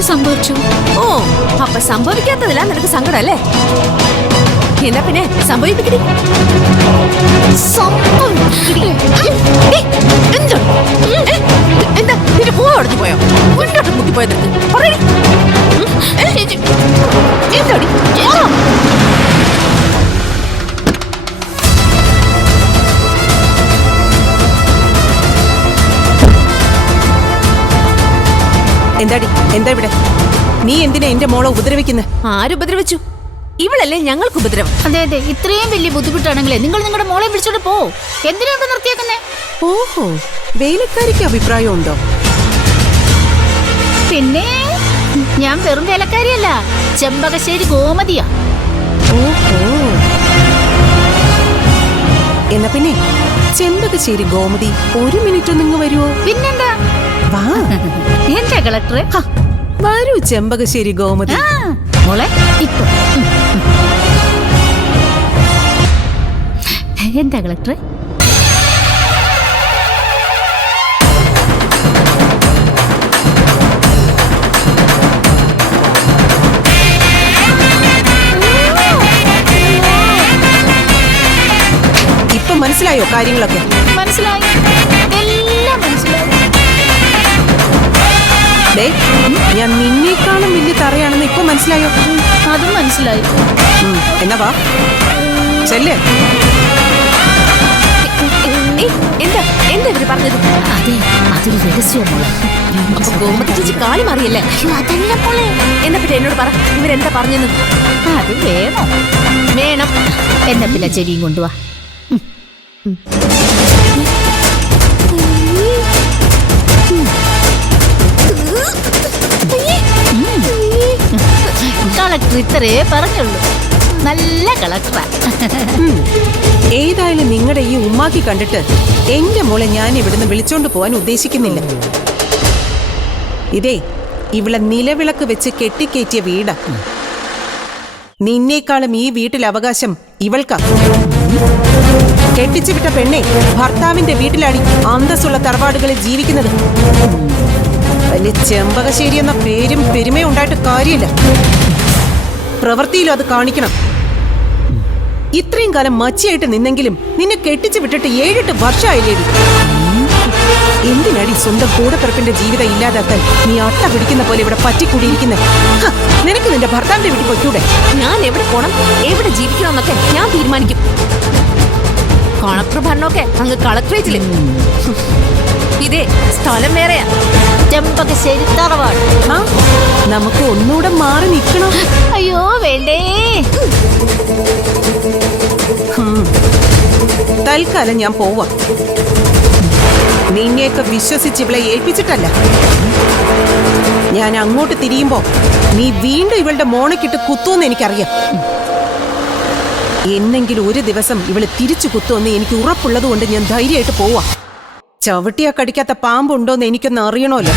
എന്ത് സംഭവിച്ചു? ഓ, അപ്പൊ സംഭവിക്കാത്തതില്ല നിനക്ക് സങ്കടം അല്ലേ? എന്നാ പിന്നെ സംഭവിപ്പിക്കടി. എന്താ നിന്റെ പൂ ഉടഞ്ഞു പോയോ? മുന്നോട്ട് മുക്കിപ്പോയത് എന്താടി? എന്താടി, എന്താ ഇവിടെ? നീ എന്തിനാ എന്റെ മോളെ ഉപദ്രവിക്കുന്നത്? ആരുപദ്രവിച്ചു? ഇവളല്ലേ ഞങ്ങൾക്ക് ഉപദ്രവം. അതെ അതെ, ഇത്രയും വലിയ ബുദ്ധിമുട്ടാണെങ്കിലേ നിങ്ങൾ നിങ്ങളുടെ മോളെ വിളിച്ചോണ്ട് പോ. എന്തിനാ ഇവിടെ നിർത്തിയേക്കുന്നേ? ഓഹോ, വേലക്കാരിക്ക് അഭിപ്രായം ഉണ്ടോ? പിന്നെ ഞാൻ വെറും വേലക്കാരിയല്ല, ചെമ്പകശ്ശേരി ഗോമതിയാ. ഓഹോ, എന്നാ പിന്നെ ചെമ്പകശ്ശേരി ഗോമതി ഒരു മിനിറ്റ് ഒന്നിങ്ങ് വരുവോ? പിന്നെന്താ, വാ. എന്താ കളക്ടറെ? വരൂ ചെമ്പകശ്ശേരി ഗോമതി. മോളെ ഇപ്പൊ എന്താ കളക്ടറെ? ഇപ്പൊ മനസ്സിലായോ കാര്യങ്ങളൊക്കെ? മനസ്സിലായി, എല്ലാം മനസ്സിലായി. ഞാൻ നിന്നേക്കാളും വലിയ തറയാണെന്ന് ഇപ്പൊ മനസ്സിലായോ? അതും മനസ്സിലായി. എന്നാ വാ, ചെല്ലേ. എന്താ എന്താ ഇവര് പറഞ്ഞത്? അതെ, അതൊരു രഹസ്യമാണ്. അപ്പൊ ഗോമതി ചേച്ചി കാലി മാറിയല്ലേ? അതല്ല പോലെ. എന്നാ പിന്നെ എന്നോട് പറ, ഇവരെന്താ പറഞ്ഞെന്ന്? അത് വേണം. വേണം. എന്നാ പിന്നെ ചെരിയും കൊണ്ടുവാ. കളക്ടർ ഇത്രേ പറഞ്ഞുള്ളൂ, നല്ല കളക്ടറാ. ഏതായാലും നിങ്ങളുടെ ഈ ഉമ്മാക്കി കണ്ടിട്ട് എന്റെ മോളെ ഞാൻ ഇവിടുന്ന് വിളിച്ചോണ്ട് പോവാൻ ഉദ്ദേശിക്കുന്നില്ല. ഇതേ ഇവളെ നിലവിളക്ക് വെച്ച് കെട്ടിക്കേറ്റിയ വീടാ. നിന്നേക്കാളും ഈ വീട്ടിൽ അവകാശം ഇവൾക്കാ. കെട്ടിച്ചു വിട്ട പെണ്ണെ ഭർത്താവിന്റെ വീട്ടിലാടി അന്തസ്സുള്ള തറവാടുകളിൽ ജീവിക്കുന്നത്. വലിയ ചെമ്പകശ്ശേരി എന്ന പേരും പെരുമയും ഉണ്ടായിട്ട് കാര്യമില്ല, പ്രവൃത്തിയിലും അത് കാണിക്കണം. ഇത്രയും കാലം മച്ചിയായിട്ട് നിന്നെങ്കിലും നിന്നെ കെട്ടിച്ചു വിട്ടിട്ട് 7-8 വർഷമായില്ലേടി. എന്തിനാടി സ്വന്തം കൂടപ്പിറപ്പിന്റെ ജീവിതം ഇല്ലാതാക്കാൻ നീ അട്ട പിടിക്കുന്ന പോലെ ഇവിടെ പറ്റിക്കൂടിയിരിക്കുന്നേ? നിനക്ക് നിന്റെ ഭർത്താവിന്റെ വീട്ടിൽ പൊയ്ക്കൂടെ? ഞാൻ എവിടെ പോണം, എവിടെ ജീവിക്കണം എന്നൊക്കെ ഞാൻ തീരുമാനിക്കും. കളക്ടർ ഭരണമൊക്കെ അങ്ങ് കളക്ടറേറ്റില്. ഇതേ സ്ഥലം വേറെയാ, ചെമ്പകശ്ശേരി തറവാട്. നമുക്ക് ഒന്നുകൂടെ മാറി നിൽക്കണം. അയ്യോ വേണ്ടേ. തൽക്കാലം ഞാൻ പോവാ. നിന്നെയൊക്കെ വിശ്വസിച്ച് ഇവളെ ഏൽപ്പിച്ചിട്ടല്ല. ഞാൻ അങ്ങോട്ട് തിരിയുമ്പോ നീ വീണ്ടും ഇവളുടെ മോണക്കിട്ട് കുത്തുമെന്ന് എനിക്കറിയാം. എന്നെങ്കിലും ഒരു ദിവസം ഇവള് തിരിച്ചു കുത്തുമെന്ന് എനിക്ക് ഉറപ്പുള്ളത് കൊണ്ട് ഞാൻ ധൈര്യമായിട്ട് പോവാ. ചവിട്ടിയാ കടിക്കാത്ത പാമ്പുണ്ടോന്ന് എനിക്കൊന്ന് അറിയണമല്ലോ.